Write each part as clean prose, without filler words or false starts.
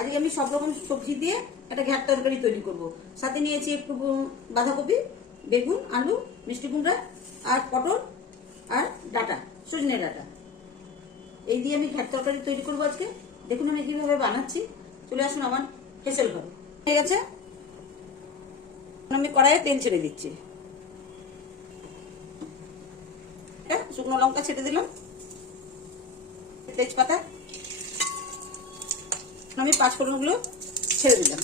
আজকে আমি সব রকম সবজি দিয়ে একটা ঘ্যাট তরকারি তৈরি করব। সাথে নিয়েছি একটু বাঁধাকপি, বেগুন, আলু, মিষ্টি কুমড়া আর পটল আর ডাঁটা, সজনে ডাঁটা। এই দিয়ে আমি ঘ্যাট তরকারি তৈরি করবো আজকে। দেখুন আমি কিভাবে বানাচ্ছি। চলে আসুন আমার হেসেল ঘরে। ঠিক আছে, আমি কড়াইয়ে তেল ছেড়ে দিচ্ছি। শুকনো লঙ্কা ছেড়ে দিলাম, তেজপাতা, আমি পাঁচফোড়নগুলো ছেড়ে দিলাম।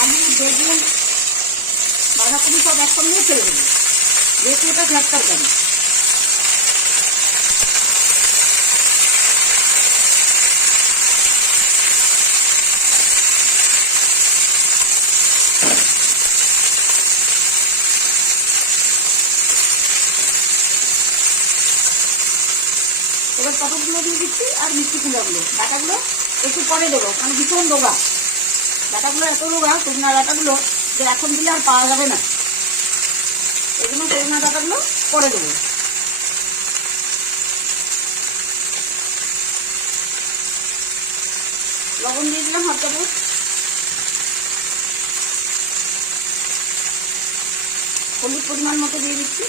আলু, বেগুন, বাঁধাকপি সব একসঙ্গে ছেড়ে দেবো, যেহেতু এটা ঘ্যাট তরকারি। এবার পটলগুলো দিয়ে দিচ্ছি আর মিষ্টি কুমড়াগুলো, ডাঁটাগুলো একটু পরে দেবো, কারণ ভীষণ রোগা ডাঁটাগুলো, এত রোগা সজনা ডাঁটাগুলো যে এখন দিলে আর পাওয়া যাবে না। এই জন্য সজনা ডাঁটাগুলো পরে দেবো। লবণ দিয়ে দিলাম হাফ চামচ, হলুদ পরিমাণ মতো দিয়ে দিচ্ছি,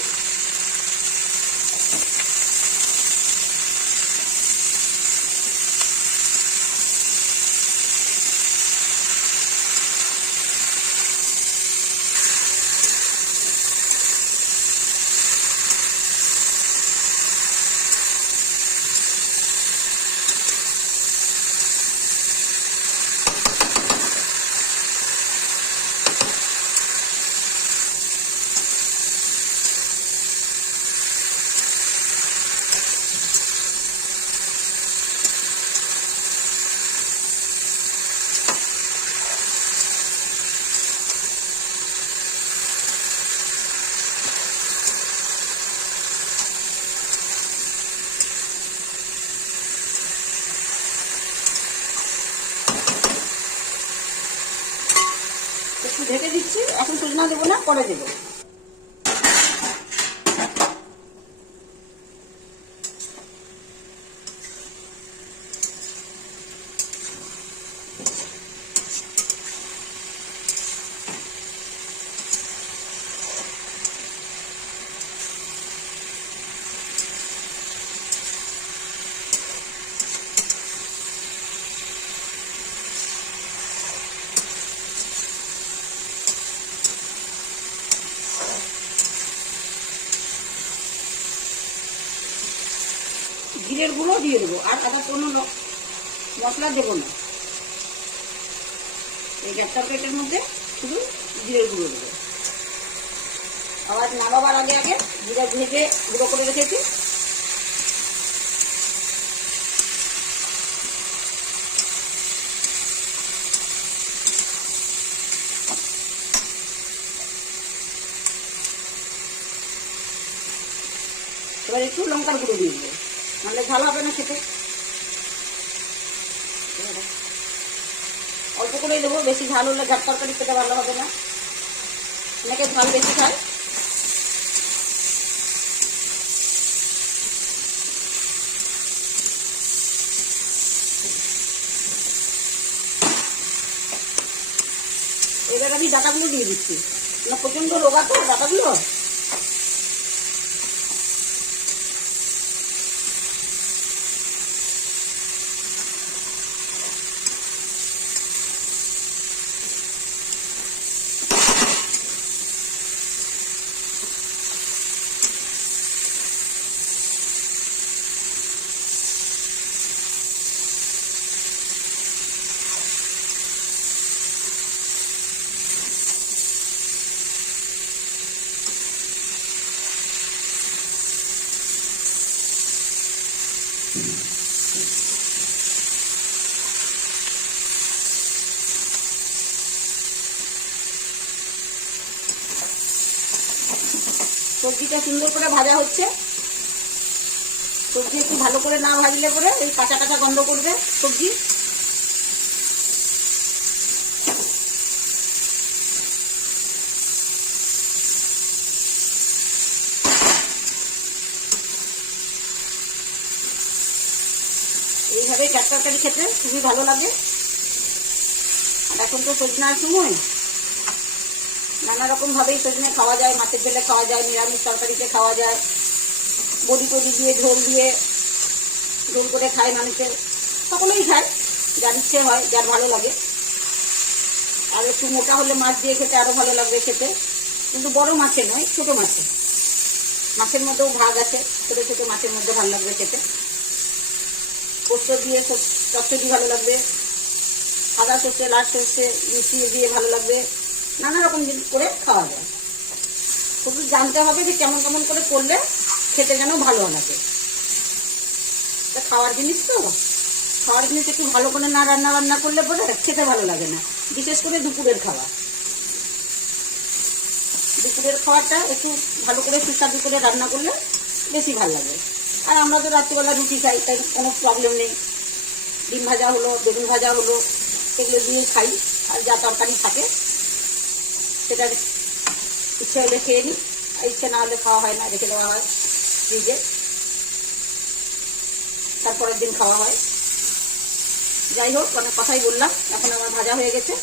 একটু ঢেকে দিচ্ছি। এখন সজনা দেবো না, পরে দেবো। জিরের গুঁড়ো দিয়ে দেবো, আর আদা কোনো মশলা দেবো না। এই ঘ্যাট তরকারিটার মধ্যে শুধু জিরের গুঁড়ো দেবো। আবার নামাবার আগে আগে জিরা ভেজে গুঁড়ো করে রেখেছি। এবার একটু লঙ্কার গুঁড়ো দিয়ে দেবো, নাহলে ঝাল হবে না খেতে। অল্প করেই দেবো, বেশি ঝাল হলে ঘ্যাট তরকারি খেতে ভালো হবে না, অনেকে ঝাল বেশি খায়। এবার আমি ডাঁটাগুলো দিয়ে দিচ্ছি, না প্রচন্ড রোগা তো ডাঁটাগুলো। সবজিটা সুন্দর করে ভাজা হচ্ছে। সবজি একটু ভালো করে না ভাজলে পরে এই কাঁচা কাঁচা গন্ধ করবে সবজি। এইভাবে ঘ্যাট তরকারি খেতে খুবই ভালো লাগে। আর এখন তো সজনার সময়, নানা রকম ভাবেই সজনে খাওয়া যায়, মাছের ঝোলে খাওয়া যায়, নিরামিষ তরকারিতে খাওয়া যায়, বড়ি টড়ি দিয়ে ঝোল দিয়ে ঝোল করে খায় মানুষের, সকলেই খায়, যার ইচ্ছে হয়, যার ভালো লাগে। আর একটু মোটা হলে মাছ দিয়ে খেতে আরো ভালো লাগবে খেতে, কিন্তু বড় মাছে নয়, ছোট মাছে। মাছের মধ্যেও ভাগ আছে, ছোট ছোট মাছের মধ্যে ভালো লাগবে খেতে। পোস্ত দিয়ে চচ্চড়ি ভালো লাগবে, সাদা সর্ষে লাল সর্ষে মিশিয়ে দিয়ে ভালো লাগবে, নানা রকম জিনিস করে খাওয়া যায়। শুধু জানতে হবে যে কেমন কেমন করে করলে খেতে যেন ভালো লাগে। খাওয়ার জিনিস তো, খাওয়ার জিনিস একটু ভালো করে না রান্না করলে পরে খেতে ভালো লাগে না। বিশেষ করে দুপুরের খাবারটা একটু ভালো করে সুস্বাদু করে রান্না করলে বেশি ভালো লাগে। আর আমরা তো রাত্রিবেলা রুটি খাই, তাই কোনো প্রবলেম নেই। ডিম ভাজা হলো, বেগুন ভাজা হলো, এগুলো দিয়ে খাই। আর যা তরকারি থাকে সেটা ইচ্ছে হলে খেয়ে নিই, আর ইচ্ছে না হলে খাওয়া হয় না, রেখে দেওয়া হয় ফ্রিজে, তারপরের দিন খাওয়া হয়। যাই হোক, অনেক কথাই বললাম। এখন আমার ভাজা হয়ে গেছে,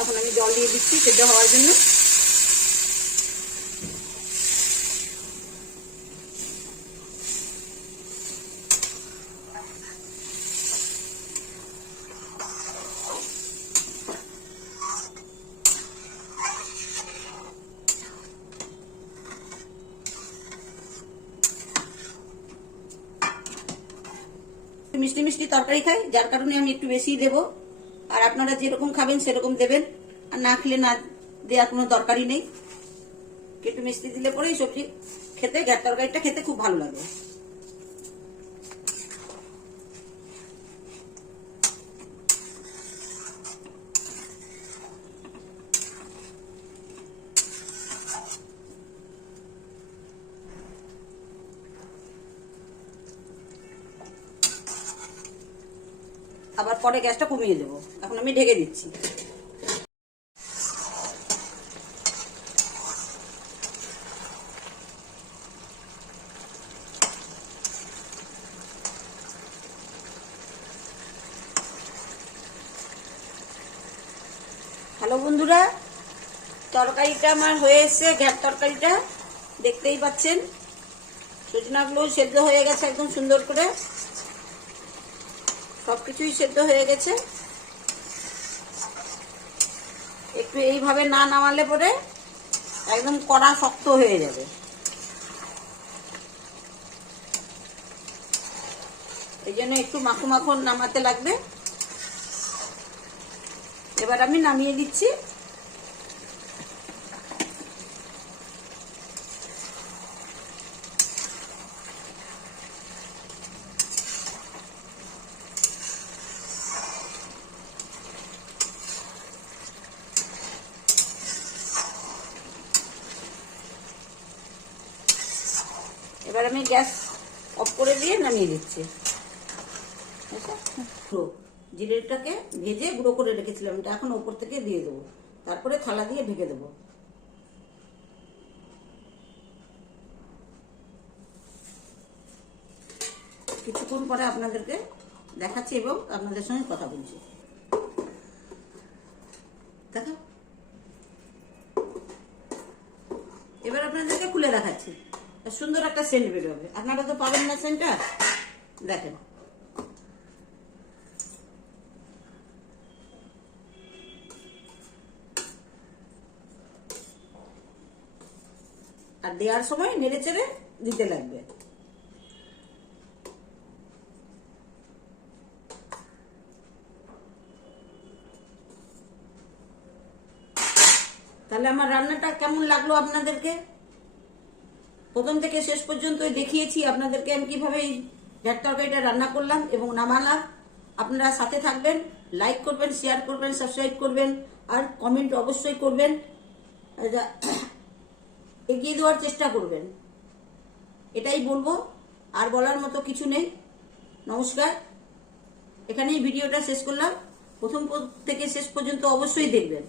এখন আমি জল দিয়ে দিচ্ছি সেদ্ধ হওয়ার জন্য। মিষ্টি মিষ্টি তরকারি খাই, যার কারণে আমি একটু বেশি দেব। আর আপনারা যেরকম খাবেন সেরকম দেবেন, আর না খেলে না দেওয়ার কোনো দরকারই নেই। একটু মিষ্টি দিলে পরেই সবজি খেতে, ঘ্যাট তরকারিটা খেতে খুব ভালো লাগে। আবার পরে গ্যাসটা কমিয়ে দেবো। এখন আমি ঢেকে দিচ্ছি। হ্যালো বন্ধুরা, তরকারিটা আমার হয়ে এসছে, ঘ্যাট তরকারিটা দেখতেই পাচ্ছেন। সজনাগুলো সেদ্ধ হয়ে গেছে একদম সুন্দর করে, সবকিছুই সেদ্ধ হয়ে গেছে। একটু এইভাবে না নামালে পরে একদম কড়া শক্ত হয়ে যাবে। এই জন্য একটু মাখো মাখো নামাতে লাগবে। এবার আমি নামিয়ে দিচ্ছি। এবার আমি গ্যাস অফ করে দিয়ে নামিয়ে দিচ্ছি। জিরেটাকে ভেজে গুঁড়ো করে রেখেছিলাম, এটা এখন ওপর থেকে দিয়ে দেবো, তারপরে থালা দিয়ে ঢেকে দেবো। কিছুক্ষণ পরে আপনাদেরকে দেখাচ্ছি এবং আপনাদের সঙ্গে কথা বলছি। দেখো, এবার আপনাদেরকে খুলে দেখাচ্ছি। সুন্দর একটা সেন্ট বেরোবে, আপনারা তো পাবেন না সেন্টটা, দেখেন। আর দেওয়ার সময় নেড়ে চেড়ে দিতে লাগবে। তাহলে আমার রান্নাটা কেমন লাগলো আপনাদেরকে? প্রথম থেকে শেষ পর্যন্ত দেখিয়েছি আপনাদেরকে আমি কিভাবে ঘ্যাট তরকারিটা রান্না করলাম এবং নামালাম। আপনারা সাথে থাকবেন, লাইক করবেন, শেয়ার করবেন, সাবস্ক্রাইব করবেন, আর কমেন্ট অবশ্যই করবেন, এগিয়ে দেওয়ার চেষ্টা করবেন। এটাই বলবো, আর বলার মতো কিছু নেই। নমস্কার, এখানেই ভিডিওটা শেষ করলাম। প্রথম থেকে শেষ পর্যন্ত অবশ্যই দেখবেন।